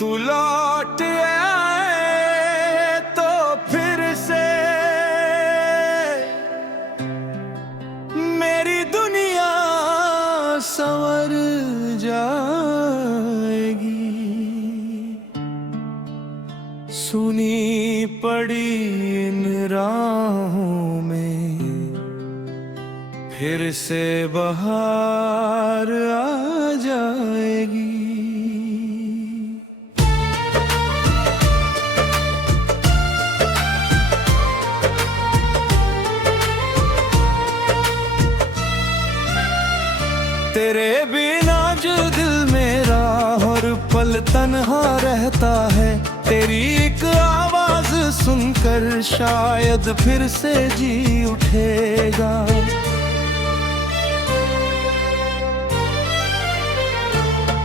तू लौट आए तो फिर से मेरी दुनिया संवर जाएगी। सुनी पड़ी इन राहों में फिर से बहार आ जाएगी। तेरे बिना जो दिल मेरा हर पल तन्हा रहता है, तेरी एक आवाज सुनकर शायद फिर से जी उठेगा।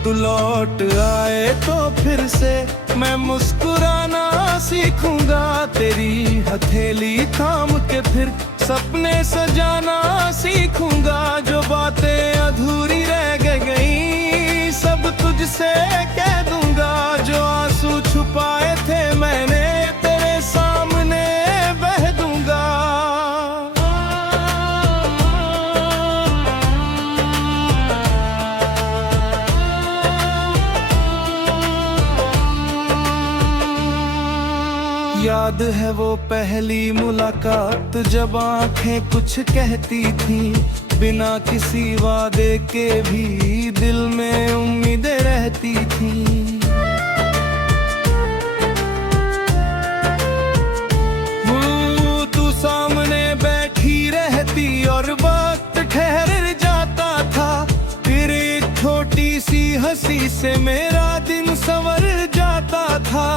तू लौट आए तो फिर से मैं मुस्कुराना सीखूंगा। तेरी हथेली थाम के फिर सपने सजाना सीखूंगा। जो बातें अधूरी रह गई सब तुझसे कह दूंगा। जो आंसू छुपाए थे मैंने तेरे सामने बह दूंगा। याद है वो पहली मुलाकात जब आंखें कुछ कहती थी, बिना किसी वादे के भी दिल में उम्मीदें रहती थी। तू सामने बैठी रहती और वक्त ठहर जाता था। फिर एक छोटी सी हंसी से मेरा दिन संवर जाता था।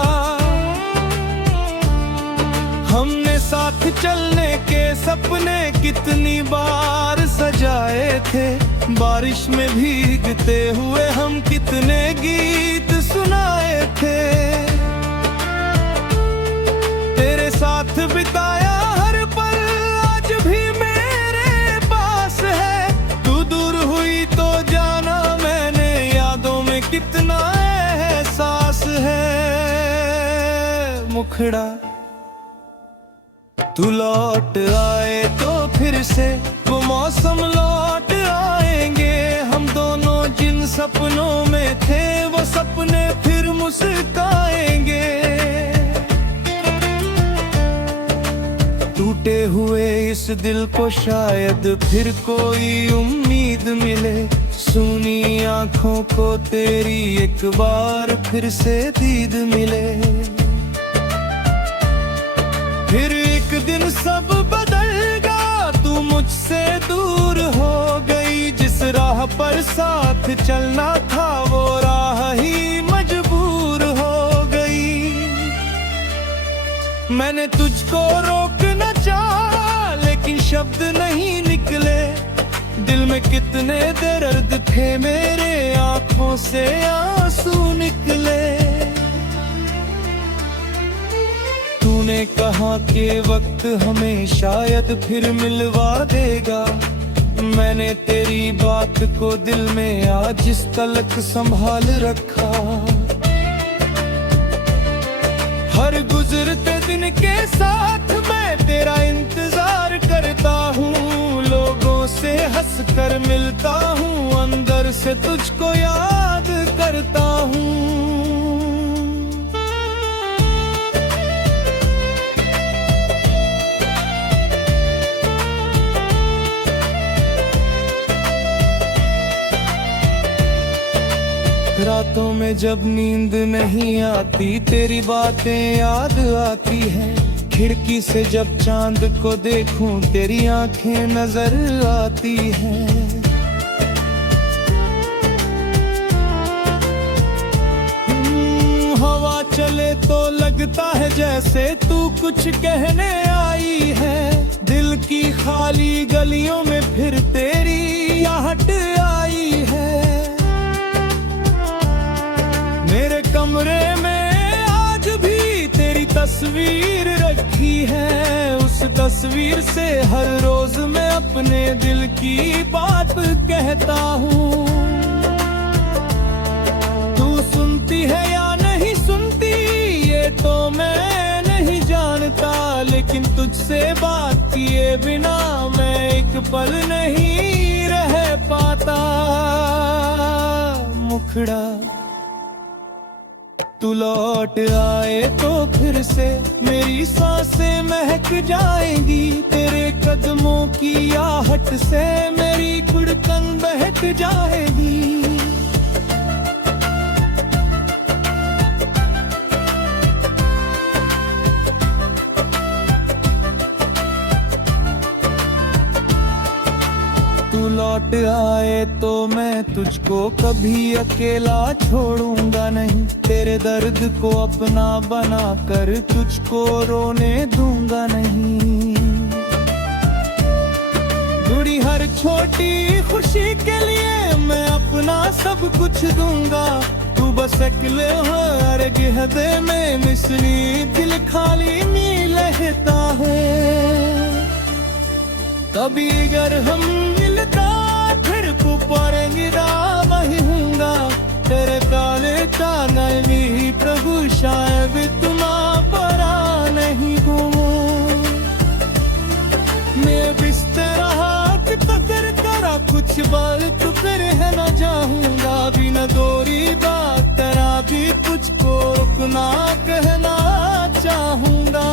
हमने साथ चलने के सपने कितनी बार सजाए थे। बारिश में भीगते हुए हम कितने गीत सुनाए थे। तेरे साथ बिताया हर पल आज भी मेरे पास है। तू दूर हुई तो जाना मैंने यादों में कितना एहसास है। मुखड़ा तू लौट आए तो फिर से वो मौसम लौट आएंगे। हम दोनों जिन सपनों में थे वो सपने फिर मुस्काएंगे। टूटे हुए इस दिल को शायद फिर कोई उम्मीद मिले। सुनी आंखों को तेरी एक बार फिर से दीद मिले। फिर एक दिन सब बदलगा, तू मुझसे दूर हो गई। जिस राह पर साथ चलना था वो राह ही मजबूर हो गई। मैंने तुझको रोकना चाहा लेकिन शब्द नहीं निकले। दिल में कितने दर्द थे मेरे आंखों से आंसू निकले। तूने कहा कि वक्त हमें शायद फिर मिलवा देगा। मैंने तेरी बात को दिल में आज इस तलक संभाल रखा। हर गुजरते दिन के साथ मैं तेरा इंतजार करता हूँ। लोगों से हंस कर मिलता हूँ, अंदर से तुझको याद करता हूँ। रातों में जब नींद नहीं आती तेरी बातें याद आती हैं। खिड़की से जब चांद को देखूं तेरी आंखें नजर आती हैं। हवा चले तो लगता है जैसे तू कुछ कहने आई है। दिल की खाली गलियों में फिर तेरी आहट आई है। मेरे कमरे में आज भी तेरी तस्वीर रखी है। उस तस्वीर से हर रोज मैं अपने दिल की बात कहता हूँ। तू सुनती है या नहीं लेकिन तुझसे बात किए बिना मैं एक पल नहीं रह पाता। मुखड़ा तू लौट आए तो फिर से मेरी सांसें महक जाएंगी, तेरे कदमों की आहट से मेरी धड़कन बहक जाएगी। तू लौट आए तो मैं तुझको कभी अकेला छोड़ूंगा नहीं, तेरे दर्द को अपना बना कर तुझको रोने दूंगा नहीं। जुड़ी हर छोटी खुशी के लिए मैं अपना सब कुछ दूंगा, तू बस अकेले हर गिहदे में मिसरी दिल खाली नहीं रहता है। कभी अगर हम मिलता फिर पुपारेंगे वही हूँगा, तेरे काले चांदनी प्रभु शायद तुम परा नहीं हो। मैं बिस्तरा कि तकर करा कुछ बाल तू फिर है न जाऊंगा, बिना दोरी बात तेरा भी तुझको रुकना कहना चाहूंगा।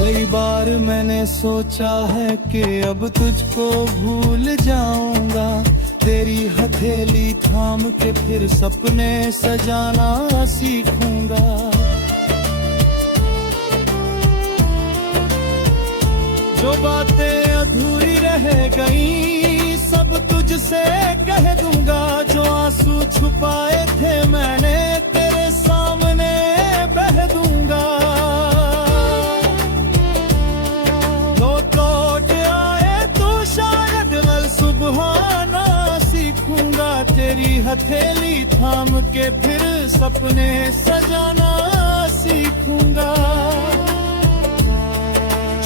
कई बार मैंने सोचा है कि अब तुझको भूल जाऊंगा, तेरी हथेली थाम के फिर सपने सजाना सीखूंगा। जो बातें अधूरी रह गई सब तुझसे कह दूंगा, जो आंसू छुपाए थे मैंने तेरे सामने बह दूंगा। सुबहाना सीखूंगा, तेरी हथेली थाम के फिर सपने सजाना सीखूंगा।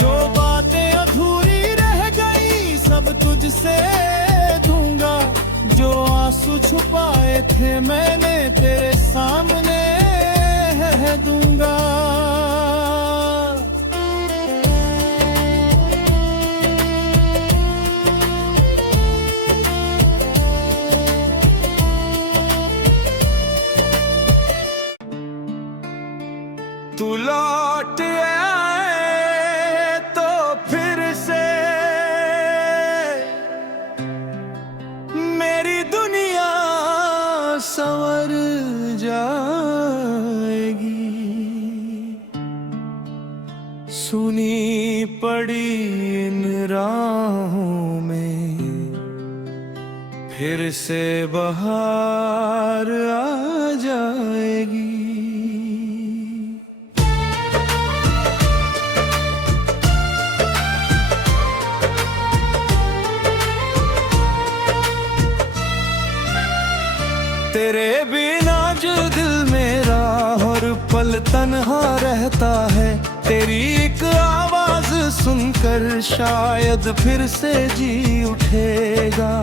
जो बातें अधूरी रह गई सब तुझसे दूंगा, जो आंसू छुपाए थे मैंने तेरे सामने है दूंगा। तू लौट आए तो फिर से मेरी दुनिया संवर जाएगी। सुनी पड़ी इन राहों में फिर से बहार आ जाएगी। तेरे बिना जो दिल मेरा हर पल तन्हा रहता है, तेरी एक आवाज सुनकर शायद फिर से जी उठेगा।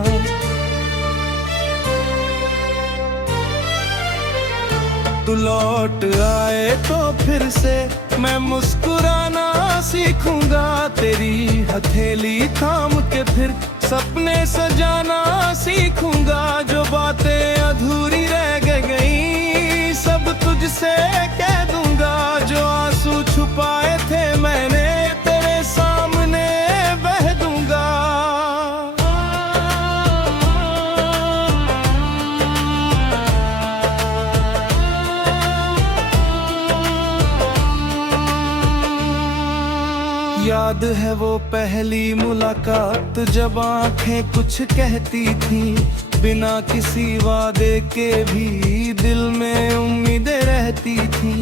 तू लौट आए तो फिर से मैं मुस्कुराना सीखूंगा, तेरी हथेली थाम के फिर सपने सजाना सीखूंगा। जो बातें अधूरी रह गई सब तुझसे कह दूंगा, जो आंसू छुपाए थे मैंने तेरे सामने बह दूंगा। याद है वो पहली मुलाकात जब आंखें कुछ कहती थी, बिना किसी वादे के भी दिल में उम्मीदें रहती थी।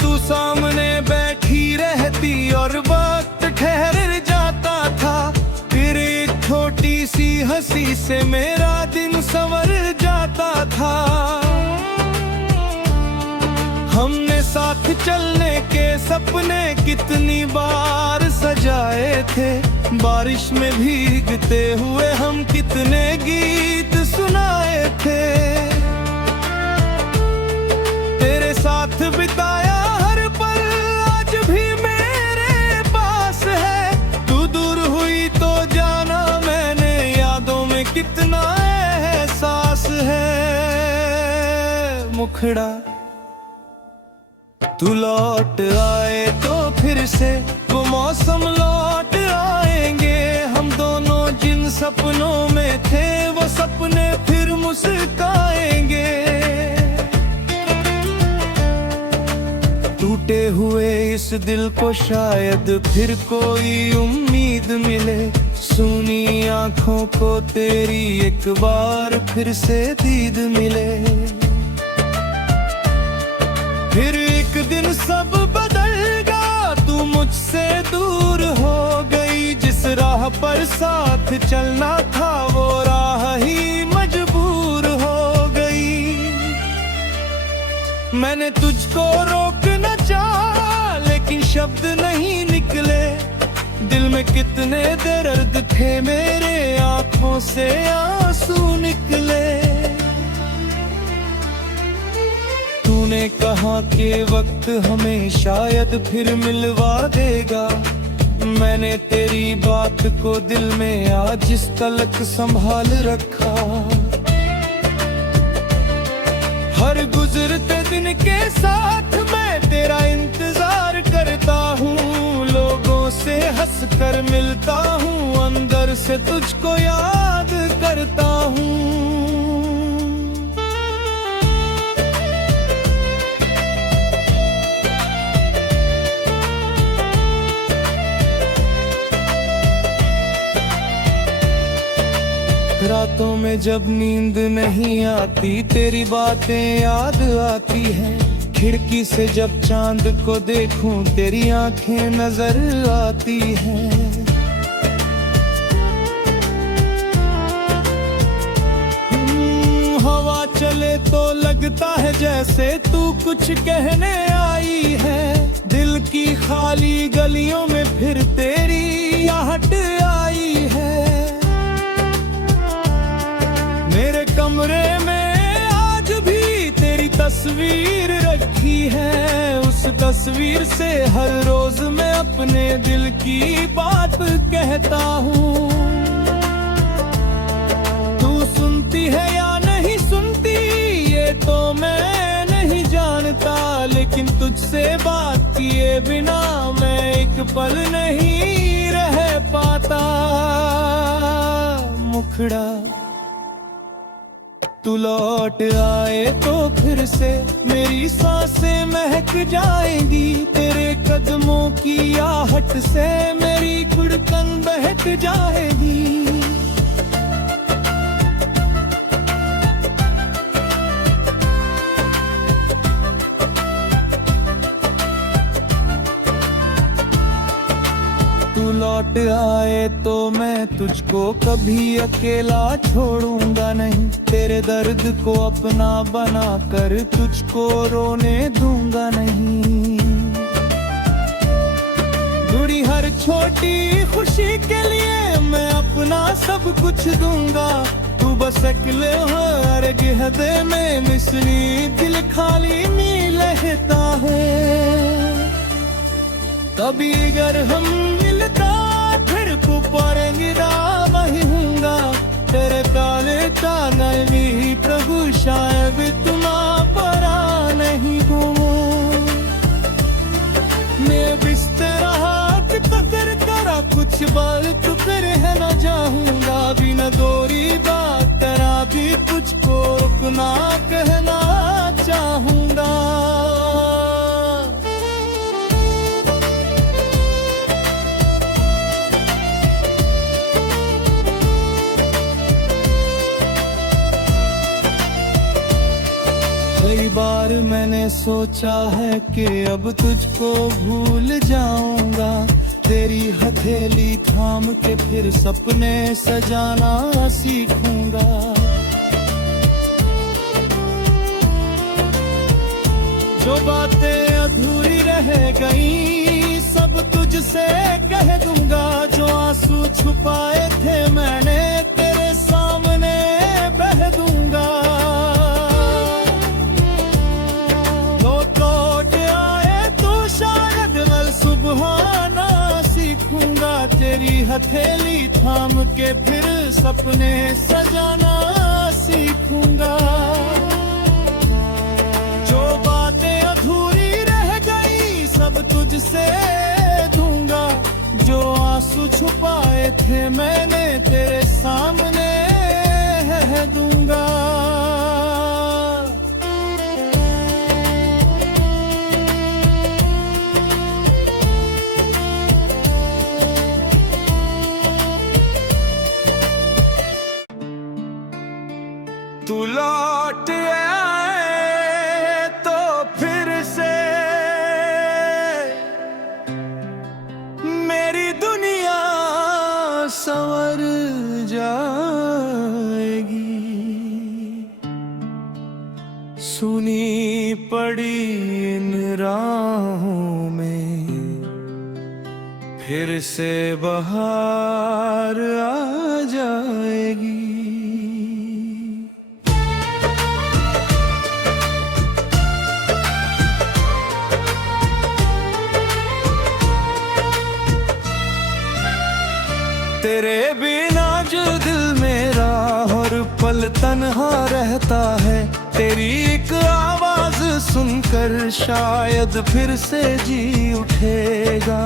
तू सामने बैठी रहती और वक्त ठहर जाता था, फिर एक छोटी सी हंसी से मेरा दिन संवर जाता था। हमने चलने के सपने कितनी बार सजाए थे, बारिश में भीगते हुए हम कितने गीत सुनाए थे। तेरे साथ बिताया हर पल आज भी मेरे पास है। तू दूर हुई तो जाना मैंने यादों में कितना एहसास है। मुखड़ा तू लौट आए तो फिर से वो मौसम लौट आएंगे। हम दोनों जिन सपनों में थे वो सपने फिर मुस्काएंगे। टूटे हुए इस दिल को शायद फिर कोई उम्मीद मिले। सूनी आंखों को तेरी एक बार फिर से दीद मिले। फिर एक दिन सब बदलगा, तू मुझसे दूर हो गई। जिस राह पर साथ चलना था वो राह ही मजबूर हो गई। मैंने तुझको रोकना चाहा लेकिन शब्द नहीं निकले। दिल में कितने दर्द थे मेरे आंखों से आंसू निकले। तूने कहा कि वक्त हमें शायद फिर मिलवा देगा। मैंने तेरी बात को दिल में आज इस तलक संभाल रखा। हर गुजरते दिन के साथ मैं तेरा इंतजार करता हूँ। लोगों से हंस कर मिलता हूँ, अंदर से तुझको याद करता हूँ। रातों में जब नींद नहीं आती तेरी बातें याद आती हैं। खिड़की से जब चांद को देखूं तेरी आंखें नजर आती हैं। हवा चले तो लगता है जैसे तू कुछ कहने आई है। दिल की खाली गलियों में फिर तेरी आहट आई है। मेरे कमरे में आज भी तेरी तस्वीर रखी है। उस तस्वीर से हर रोज मैं अपने दिल की बात कहता हूँ। तू सुनती है या नहीं सुनती ये तो मैं नहीं जानता। लेकिन तुझसे बात किए बिना मैं एक पल नहीं रह पाता। मुखड़ा तू लौट आए तो फिर से मेरी सांसें महक जाएंगी। तेरे कदमों की आहट से मेरी धड़कन बहक जाएगी। तू लौट आए तो मैं तुझको कभी अकेला छोड़ूंगा नहीं। तेरे दर्द को अपना बना कर तुझको रोने दूंगा नहीं। जुड़ी हर छोटी खुशी के लिए मैं अपना सब कुछ दूंगा। तू बस अकेले हर गहदे में मिसरी दिल खाली नहीं रहता है। कभी अगर हम मिलता फिर पुपरेंगे वही हूँगा। तेरे काले चांदनी प्रभु शायद तुमा परा नहीं हूँ। मैं बिस्तर हाथ पकड़ करा कुछ बाल तो फिर है न जाऊंगा। बिना दोरी बात करा भी तुझको रुकना कहना चाहूंगा। कई बार मैंने सोचा है कि अब तुझको भूल जाऊंगा। तेरी हथेली थाम के फिर सपने सजाना सीखूंगा। जो बातें अधूरी गई, सब तुझसे कह दूंगा। जो आंसू छुपाए थे मैंने तेरे सामने बह दूंगा। लौट आए तो शायद कल सुबह ना सीखूंगा। तेरी हथेली थाम के फिर सपने सजाना सीखूंगा। जो बातें अधूरी रह गई सब तुझसे दूंगा। जो आंसू छुपाए थे मैंने तेरे सामने है दूंगा। तू लौट आए तो फिर से मेरी दुनिया संवर जाएगी। सुनी पड़ी इन राहों में फिर से बहार आ जाएगी। तेरे बिना जो दिल मेरा हर पल तन्हा रहता है। तेरी एक आवाज सुनकर शायद फिर से जी उठेगा।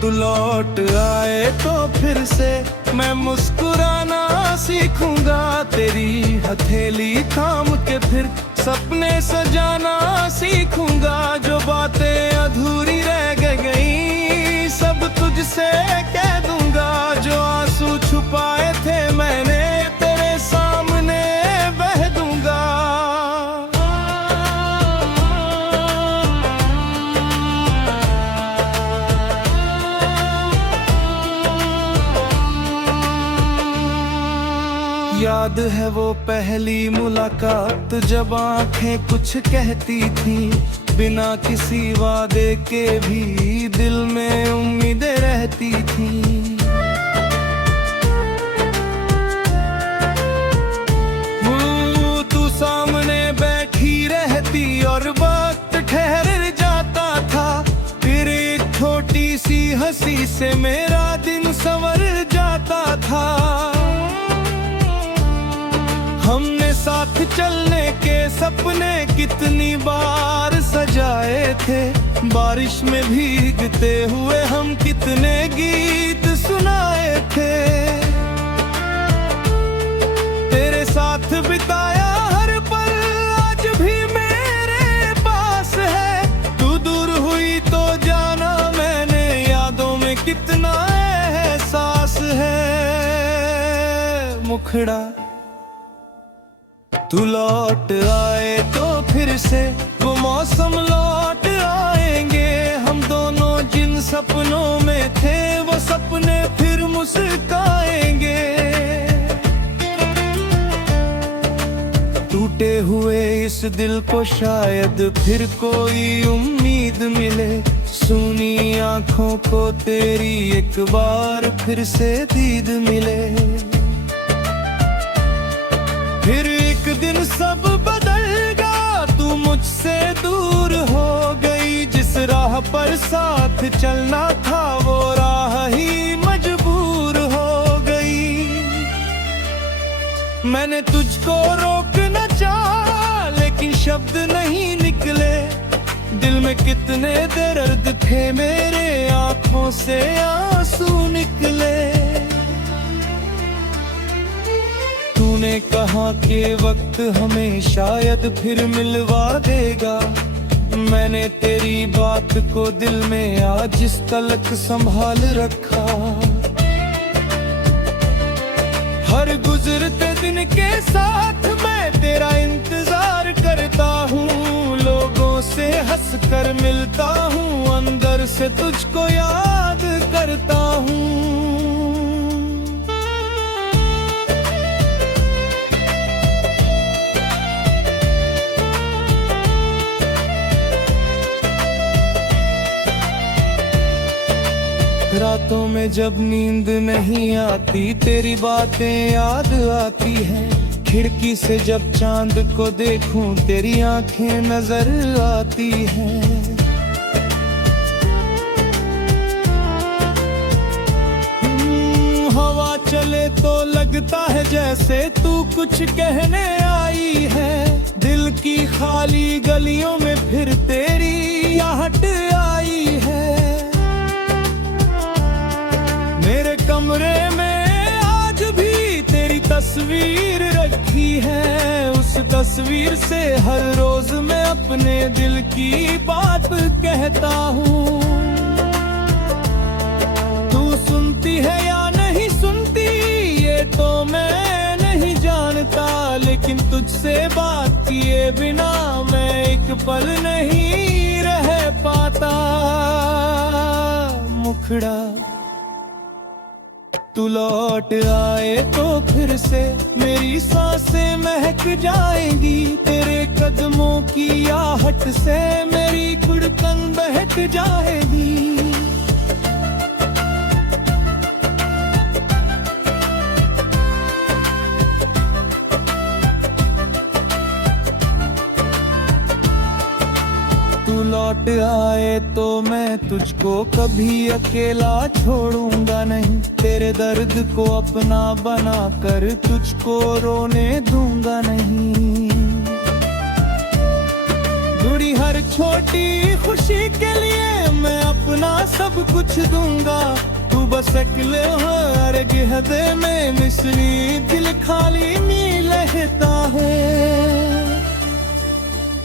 तू लौट आए तो फिर से मैं मुस्कुराना सीखूंगा। तेरी हथेली थाम के फिर सपने सजाना सीखूंगा। जो बातें अधूरी रह गई सब तुझसे कह दूंगा। जो आंसू छुपाए थे मैंने तेरे सामने बह दूंगा। याद है वो पहली मुलाकात जब आंखें कुछ कहती थी। बिना किसी वादे के भी दिल में उम्मीदें रहती थी। तू सामने बैठी रहती और वक्त ठहर जाता था। फिर एक छोटी सी हंसी से मेरा दिन संवर जाता था। हमने साथ चलने के सपने कितनी बार सजाए थे। बारिश में भीगते हुए हम कितने गीत सुनाए थे। तेरे साथ बिताया हर पल आज भी मेरे पास है। तू दूर हुई तो जाना मैंने यादों में कितना एहसास है। मुखड़ा तू लौट आए तो फिर से वो मौसम लौट आएंगे। हम दोनों जिन सपनों में थे वो सपने फिर मुस्काएंगे। टूटे हुए इस दिल को शायद फिर कोई उम्मीद मिले। सुनी आंखों को तेरी एक बार फिर से दीद मिले। फिर एक दिन सब बदल गया। तू मुझसे दूर हो गई। जिस राह पर साथ चलना था वो राह ही मजबूर हो गई। मैंने तुझको रोकना चाहा लेकिन शब्द नहीं निकले। दिल में कितने दर्द थे मेरे आंखों से आंसू निकले। तूने कहा कि वक्त हमें शायद फिर मिलवा देगा। मैंने तेरी बात को दिल में आज इस तलक संभाल रखा। हर गुजरते दिन के साथ मैं तेरा इंतजार करता हूँ। लोगों से हंस कर मिलता हूँ। अंदर से तुझको याद करता हूँ। रातों में जब नींद नहीं आती तेरी बातें याद आती हैं। खिड़की से जब चांद को देखूं तेरी आंखें नजर आती हैं। हवा चले तो लगता है जैसे तू कुछ कहने आई है। दिल की खाली गलियों में फिर तेरी आहट आई है। मेरे कमरे में आज भी तेरी तस्वीर रखी है। उस तस्वीर से हर रोज मैं अपने दिल की बात कहता हूँ। तू सुनती है या नहीं सुनती ये तो मैं नहीं जानता, लेकिन तुझसे बात किए बिना मैं एक पल नहीं रह पाता। मुखड़ा तू लौट आए तो फिर से मेरी सांसें महक जाएंगी। तेरे कदमों की आहट से मेरी धड़कन बहक जाएगी। तू लौट आए तो मैं तुझको कभी अकेला छोड़ूंगा नहीं। तेरे दर्द को अपना बना कर तुझको रोने दूंगा नहीं। जुड़ी हर छोटी खुशी के लिए मैं अपना सब कुछ दूंगा। तू बस अकेले हो हर गहदे में मिसरी दिल खाली नहीं रहता है।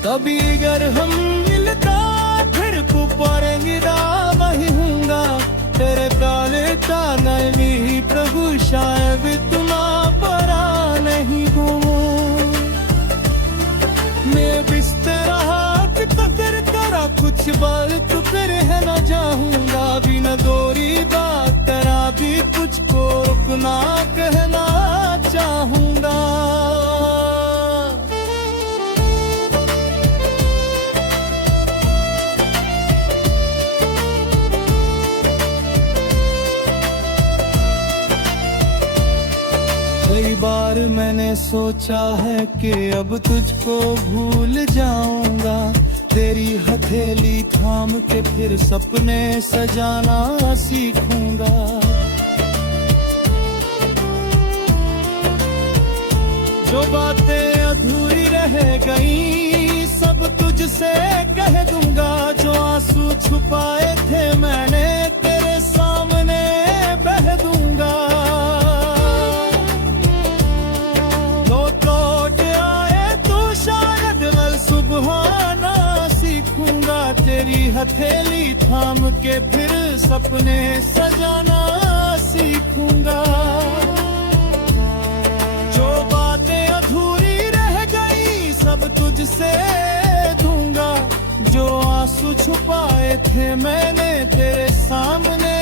कभी अगर हम मिलता फिर पुकारेंगे वही हूँगा। तेरे काले चांदनी प्रभु शायद तुम परा नहीं हो। मैं बिस्तरा कदर करा कुछ बार तू फिर है न जाऊंगा। बिना दोरी बात करा भी तुझको रुकना कहना चाहूंगा। कई बार मैंने सोचा है कि अब तुझको भूल जाऊंगा। तेरी हथेली थाम के फिर सपने सजाना सीखूंगा। जो बातें अधूरी रह गई सब तुझसे कह दूंगा। जो आंसू छुपाए थे मैंने तेरे सामने बह दूंगा। सुबहाना सीखूंगा। तेरी हथेली थाम के फिर सपने सजाना सीखूंगा। जो बातें अधूरी रह गई सब तुझसे दूंगा। जो आंसू छुपाए थे मैंने तेरे सामने